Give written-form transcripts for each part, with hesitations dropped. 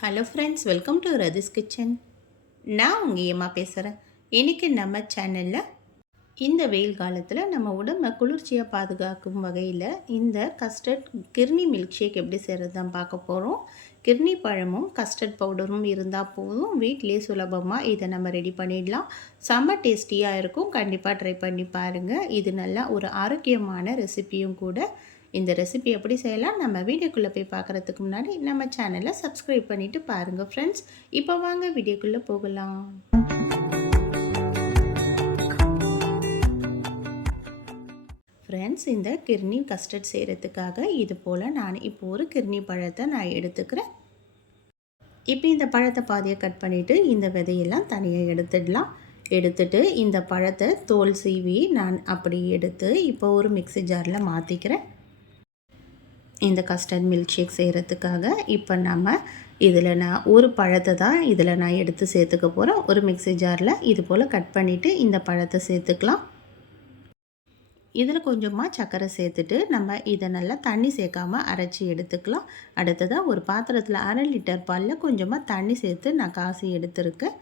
Hello friends, welcome to Rathi's kitchen. நான் உங்கள் ஏமா பேசுகிறேன். இன்றைக்கி நம்ம சேனலில் இந்த வெயில் காலத்தில் நம்ம உடம்பை குளிர்ச்சியாக பாதுகாக்கும் வகையில் இந்த கஸ்டர்ட் கிர்னி மில்க் ஷேக் எப்படி செய்கிறது தான் பார்க்க போகிறோம். கிர்னி பழமும் கஸ்டர்ட் பவுடரும் இருந்தால் போதும், வீட்டிலே சுலபமாக இதை நம்ம ரெடி பண்ணிடலாம். செம்ம டேஸ்டியாக இருக்கும். கண்டிப்பாக ட்ரை பண்ணி பாருங்கள். இது நல்லா ஒரு ஆரோக்கியமான ரெசிபியும் கூட. இந்த ரெசிபி எப்படி செய்யலாம் நம்ம வீடியோக்குள்ளே போய் பார்க்குறதுக்கு முன்னாடி நம்ம சேனலை சப்ஸ்கிரைப் பண்ணிவிட்டு பாருங்கள் ஃப்ரெண்ட்ஸ். இப்போ வாங்க வீடியோக்குள்ளே போகலாம். ஃப்ரெண்ட்ஸ், இந்த கிர்னி கஸ்டர்ட் செய்கிறதுக்காக இது போல் நான் இப்போ ஒரு கிர்னி பழத்தை நான் எடுத்துக்கிறேன். இப்போ இந்த பழத்தை பாதியை கட் பண்ணிவிட்டு இந்த விதையெல்லாம் தனியாக எடுத்துடலாம். எடுத்துட்டு இந்த பழத்தை தோல் சீவி நான் அப்படி எடுத்து இப்போ ஒரு மிக்ஸி ஜாரில் மாற்றிக்கிறேன். இந்த கஸ்டர்ட் மில்க் ஷேக் செய்கிறதுக்காக இப்போ நம்ம இதில் நான் ஒரு பழத்தை தான் இதில் நான் எடுத்து சேர்த்துக்க போகிறேன். ஒரு மிக்ஸி ஜாரில் இது போல் கட் பண்ணிவிட்டு இந்த பழத்தை சேர்த்துக்கலாம். இதில் கொஞ்சமாக சர்க்கரை சேர்த்துட்டு நம்ம இதை நல்லா தண்ணி சேர்க்காமல் அரைச்சி எடுத்துக்கலாம். அடுத்ததாக ஒரு பாத்திரத்தில் 1/2 லிட்டர் பாலில் கொஞ்சமாக தண்ணி சேர்த்து நான் காசி எடுத்துருக்கேன்.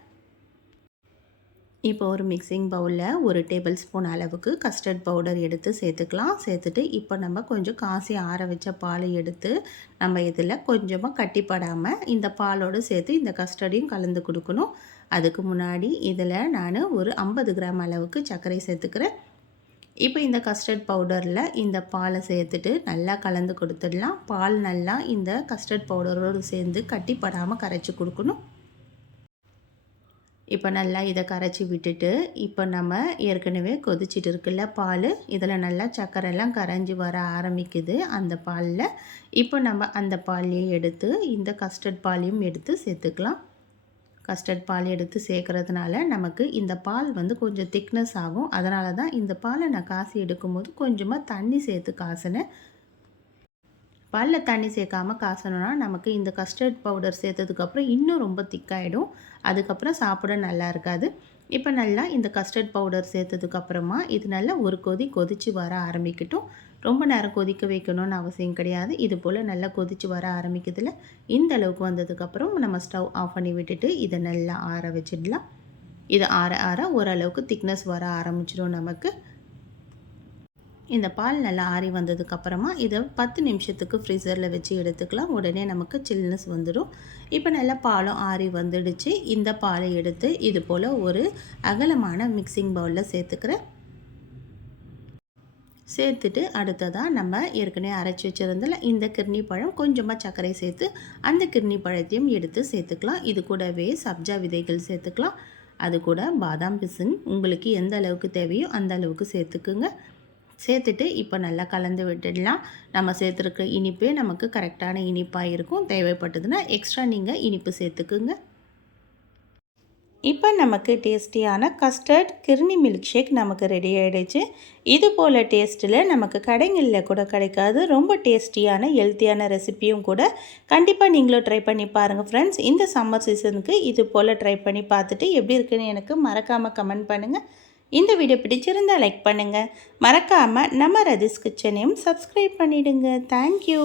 இப்போ ஒரு மிக்சிங் பவுலில் 1 டேபிள் ஸ்பூன் அளவுக்கு கஸ்டர்ட் பவுடர் எடுத்து சேர்த்துக்கலாம். சேர்த்துட்டு இப்போ நம்ம கொஞ்சம் காசி ஆற வச்ச பாலை எடுத்து நம்ம இதில் கொஞ்சமாக கட்டிப்படாமல் இந்த பாலோடு சேர்த்து இந்த கஸ்டர்டையும் கலந்து கொடுக்கணும். அதுக்கு முன்னாடி இதில் நான் ஒரு 50 கிராம் அளவுக்கு சர்க்கரை சேர்த்துக்கிறேன். இப்போ இந்த கஸ்டர்ட் பவுடரில் இந்த பாலை சேர்த்துட்டு நல்லா கலந்து கொடுத்துடலாம். பால் நல்லா இந்த கஸ்டர்ட் பவுடரோடு சேர்ந்து கட்டிப்படாமல் கரைச்சி கொடுக்கணும். இப்போ நல்லா இதை கரைச்சி விட்டுட்டு இப்போ நம்ம ஏற்கனவே கொதிச்சிட்டு இருக்குல்ல பால், இதில் நல்லா சர்க்கரைலாம் கரைஞ்சி வர ஆரம்பிக்குது அந்த பாலில். இப்போ நம்ம அந்த பாலையும் எடுத்து இந்த கஸ்டர்ட் பாலையும் எடுத்து சேர்த்துக்கலாம். கஸ்டர்ட் பால் எடுத்து சேர்க்குறதுனால நமக்கு இந்த பால் கொஞ்சம் திக்னஸ் ஆகும். அதனால தான் இந்த பாலை நான் காசி எடுக்கும்போது கொஞ்சமாக தண்ணி சேர்த்து காசினேன். பாலில் தண்ணி சேர்க்காமல் காசணுன்னா நமக்கு இந்த கஸ்டர்ட் பவுடர் சேர்த்ததுக்கப்புறம் இன்னும் ரொம்ப திக்காயிடும். அதுக்கப்புறம் சாப்பிட நல்லா இருக்காது. இப்போ நல்லா இந்த கஸ்டர்ட் பவுடர் சேர்த்ததுக்கப்புறமா இது நல்லா ஒரு கொதித்து வர ஆரம்பிக்கட்டும். ரொம்ப நேரம் கொதிக்க வைக்கணும்னு அவசியம் கிடையாது. இது போல் நல்லா கொதித்து வர ஆரம்பிக்கிறதுல இந்த அளவுக்கு வந்ததுக்கப்புறம் நம்ம ஸ்டவ் ஆஃப் பண்ணி விட்டுட்டு இதை நல்லா ஆற வச்சிடலாம். இது ஆற ஆற ஓரளவுக்கு திக்னஸ் வர ஆரம்பிச்சிடும் நமக்கு. இந்த பால் நல்லா ஆறி வந்ததுக்கப்புறமா இதை 10 நிமிஷத்துக்கு ஃப்ரீசரில் வச்சு எடுத்துக்கலாம். உடனே நமக்கு சில்னஸ் வந்துடும். இப்போ நல்லா பாலும் ஆறி வந்துடுச்சு. இந்த பாலை எடுத்து இது போல் ஒரு அகலமான மிக்சிங் பவுலில் சேர்த்துக்கிறேன். சேர்த்துட்டு அடுத்ததாக நம்ம ஏற்கனவே அரைச்சி வச்சுருந்தால இந்த கிர்னி பழம் கொஞ்சமாக சர்க்கரை சேர்த்து அந்த கிர்னி பழத்தையும் எடுத்து சேர்த்துக்கலாம். இது கூடவே சப்ஜா விதைகள் சேர்த்துக்கலாம். அது கூட பாதாம் பிசின் உங்களுக்கு எந்த அளவுக்கு தேவையோ அந்த அளவுக்கு சேர்த்துக்குங்க. சேர்த்துட்டு இப்போ நல்லா கலந்து விட்டுடலாம். நம்ம சேர்த்துருக்க இனிப்பே நமக்கு கரெக்டான இனிப்பாக இருக்கும். தேவைப்பட்டதுன்னா எக்ஸ்ட்ரா நீங்கள் இனிப்பு சேர்த்துக்குங்க. இப்போ நமக்கு டேஸ்டியான கஸ்டர்ட் கிர்னி மில்க் ஷேக் நமக்கு ரெடி ஆகிடுச்சு. இது போல் டேஸ்ட்டில் நமக்கு கடைகளில் கூட கிடைக்காது. ரொம்ப டேஸ்டியான ஹெல்த்தியான ரெசிப்பியும் கூட. கண்டிப்பாக நீங்களும் ட்ரை பண்ணி பாருங்கள் ஃப்ரெண்ட்ஸ். இந்த சம்மர் சீசனுக்கு இது போல் ட்ரை பண்ணி பார்த்துட்டு எப்படி இருக்குன்னு எனக்கு மறக்காமல் கமெண்ட் பண்ணுங்கள். இந்த வீடியோ பிடிச்சிருந்தால் லைக் பண்ணுங்கள். மறக்காமல் நம்ம ரதிஸ் கிச்சனையும் சப்ஸ்கிரைப் பண்ணிவிடுங்க. தேங்க்யூ.